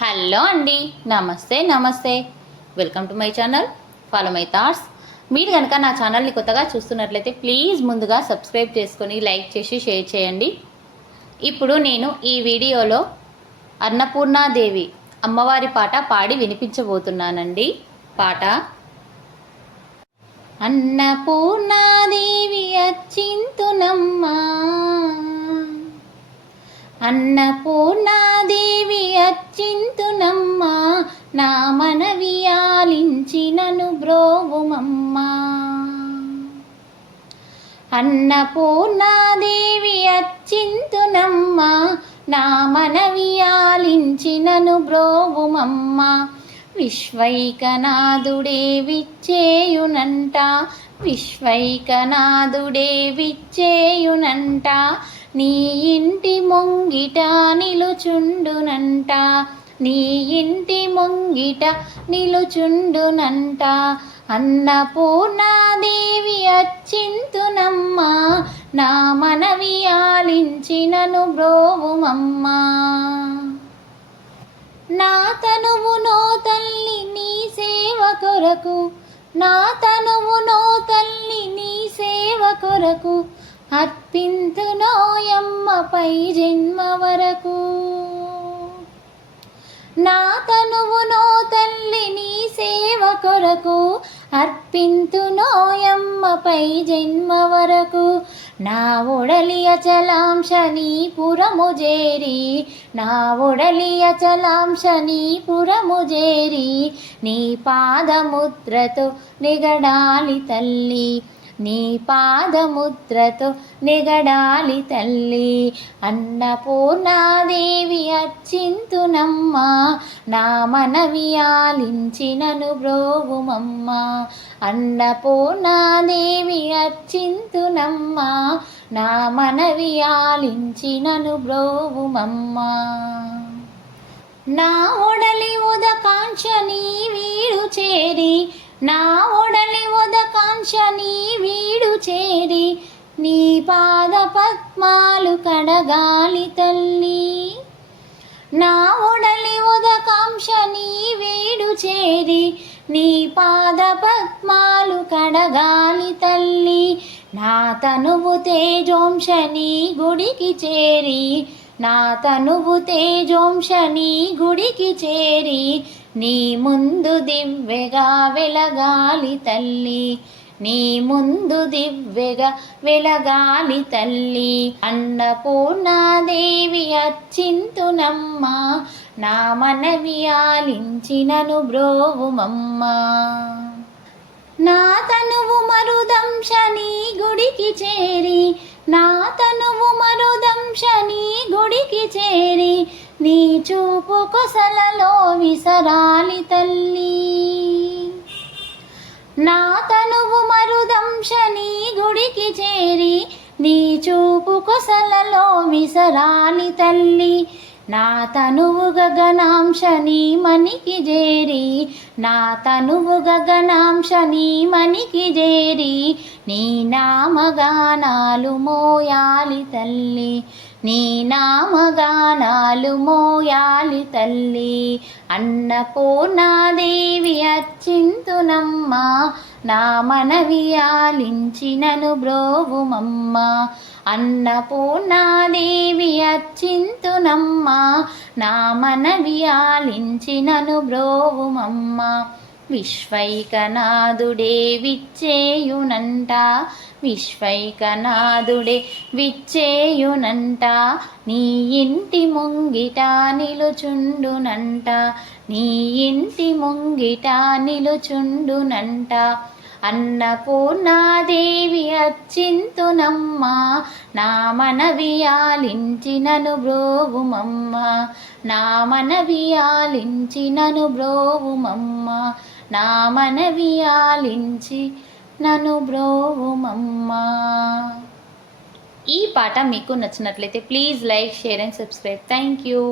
Hello అండి, నమస్తే. Welcome to my channel, follow my thoughts. మీరు కనుక నా ఛానల్ని కొత్తగా చూస్తున్నట్లయితే ప్లీజ్ ముందుగా సబ్స్క్రైబ్ చేసుకొని లైక్ చేసి షేర్ చేయండి. ఇప్పుడు నేను ఈ వీడియోలో అన్నపూర్ణాదేవి అమ్మవారి పాట పాడి వినిపించబోతున్నానండి. పాట: అన్నపూర్ణాదేవి అచ్చింతునమ్మా, అన్నపూర్ణాదేవి అచ్చింతునమ్మా, నా మనవి ఆలించినను బ్రోవుమమ్మా. అన్నపూర్ణాదేవి అచ్చింతునమ్మా, నా మనవి ఆలించినను బ్రోవుమమ్మా. విశ్వైకనాథుడే విచ్చేయునంట, విశ్వైకనాథుడే విచ్చేయునంట, నీ ఇంటి ముంగిట నిలుచుండునంట, నీ ఇంటి ముంగిట నిలుచుండునంట. అన్నపూర్ణాదేవి అచ్చింతునమ్మా, నా మనవి ఆలించినను బ్రోవుమమ్మా. నా తనువు నో తల్లి నీ సేవ కొరకు, నా తనువు నో తల్లి నీ సేవ కొరకు, అర్పింతునోయమ్మపై జన్మ వరకు. నా తనువు నో తల్లి నీ సేవ కొరకు, అర్పింతునోయమ్మపై జన్మ వరకు. నా ఒడలి అచలాంశ నీ పురము చేరి, నా ఒడలి అచలాంశ నీ పురము చేరి, నీ పాదముద్రతో నిగడాలి తల్లి, నీ పాదముద్రతో నిగడాలి తల్లి. అన్నపూర్ణాదేవి అచ్చింతునమ్మా, నా మనవి ఆలించినను బ్రోవుమమ్మా. అన్నపూర్ణాదేవి అచ్చింతునమ్మా, నా మనవి ఆలించినను బ్రోవుమమ్మా. నా ఒడలి ఉదకాంక్ష నీ వీడు చేరి, నా ఒడలి ఉదకాంక్ష నీ వీడు చేరి, నీ పాద పద్మాలు కడగాలి తల్లి. నా ఒడలి ఉదకాంక్ష నీ వీడు చేరి, నీ పాద పద్మాలు కడగాలి తల్లి. నా తనువు తేజోంశ నీ గుడికి చేరి, నా తనువు తేజోంశ నీ గుడికి చేరి, నీ ముందు దివ్వెగా వెలగాలి తల్లి, నీ ముందు దివ్వెగా వెలగాలి తల్లి. అన్నపూర్ణాదేవి అచ్చింతునమ్మా, నా మనవి ఆలించినను బ్రోవుమమ్మా. నా తనువు మరుదంశ నీ గుడికి చేరి, నా తనువు మరుదంశ నీ గుడికి చేరి, నీ చూపు కొసలలో విసరాలి తల్లి. నా తనువు మరుదంశ నీ గుడికి చేరి, నీ చూపు కొసలలో విసరాలి తల్లి. నా తనువు గగనాంశ నీ మనికి చేరి, నా తనువు గగనాంశ నీ మనికి చేరి, నీ నామగానాలు మోయాలి తల్లి, నీ నామగానాలు మోయాలి తల్లి. అన్నపూర్ణాదేవి అచ్చింతునమ్మా, నా మనవి ఆలించినను బ్రోవుమమ్మా. అన్నపూర్ణాదేవి అచ్చింతునమ్మా, నా మనవి ఆలించినను బ్రోవుమమ్మా. విశ్వైకనాథుడే విచ్చేయునంట, విశ్వైకనాథుడే విచ్చేయునంట, నీ ఇంటి ముంగిట నిలుచుండునంట, నీ ఇంటి ముంగిట నిలుచుండునంట. అన్నపూర్ణాదేవి అచ్చింతునమ్మా, నా మనవి ఆలించినను బ్రోవుమమ్మా, నా మనవి ఆలించినను బ్రోవుమమ్మా, నా మనవి ఆలించి నను బ్రోవుమమ్మా. ఈ పాట మీకు నచ్చినట్లయితే please like, share and subscribe. Thank you.